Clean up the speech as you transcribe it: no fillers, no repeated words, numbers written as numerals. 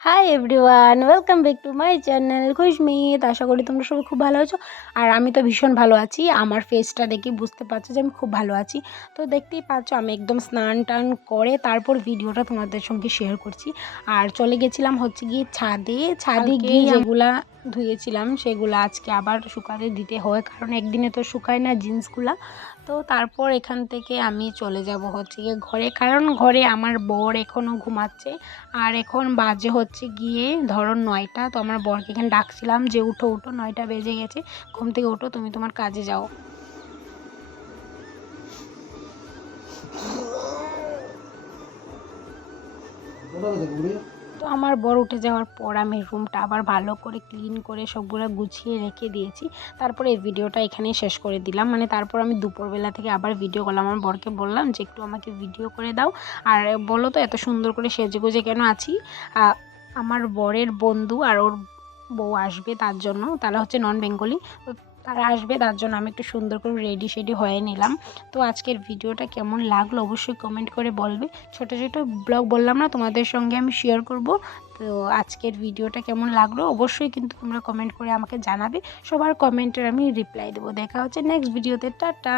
High everyone, welcome back to my channel Khushmit. আশা করি তোমরা সবাই খুব ভালো আছো। আর আমি তো ভীষণ ভালো আছি। আমার ফেসটা দেখে বুঝতে পারছো যে আমি খুব ভালো আছি। তো দেখতেই পাচ্ছ আমি একদম স্নান টান করে তারপর ভিডিওটা তোমাদের সঙ্গে শেয়ার করছি। আর চলে গেছিলাম হচ্ছে গিয়ে ছাদে গিয়ে যেগুলা ধুয়েছিলাম সেগুলো আজকে আবার শুকাতে দিতে হয়, কারণ একদিনে তো শুকায় না জিন্সগুলা। তো তারপর এখান থেকে আমি চলে যাব হচ্ছে গিয়ে ঘরে, কারণ ঘরে আমার বর এখনও ঘুমাচ্ছে। আর এখন বাজে হচ্ছে গিয়ে ধরো 9টা। তো আমার বরকে এখানে ডাকছিলাম যে উঠো উঠো, 9টা বেজে গেছে, ঘুম থেকে উঠো, তুমি তোমার কাজে যাও। তো আমার বর উঠে যাওয়ার পর আমি রুমটা আবার ভালো করে ক্লিন করে সবগুলো গুছিয়ে রেখে দিয়েছি। তারপরে এই ভিডিওটা এখানেই শেষ করে দিলাম। তারপর আমি দুপুরবেলা থেকে আবার ভিডিও করলাম। আমার বরকে বললাম যে একটু আমাকে ভিডিও করে দাও, আর বলো তো এত সুন্দর করে সেজেগুজে কেন আছি। আমার বরের বন্ধু আর ওর বউ আসবে, তার জন্য তারা হচ্ছে নন বেঙ্গলি। তো তারা আসবে, তার জন্য আমি একটু সুন্দর করে রেডি শেডি হয়ে নিলাম। তো আজকের ভিডিওটা কেমন লাগলো অবশ্যই কমেন্ট করে বলবে। ছোটো ছোটো ব্লগ বললাম না, তোমাদের সঙ্গে আমি শেয়ার করব। তো আজকের ভিডিওটা কেমন লাগলো অবশ্যই কিন্তু তোমরা কমেন্ট করে আমাকে জানাবে। সবার কমেন্টের আমি রিপ্লাই দেবো। দেখা হচ্ছে নেক্সট ভিডিওতে। টাটা।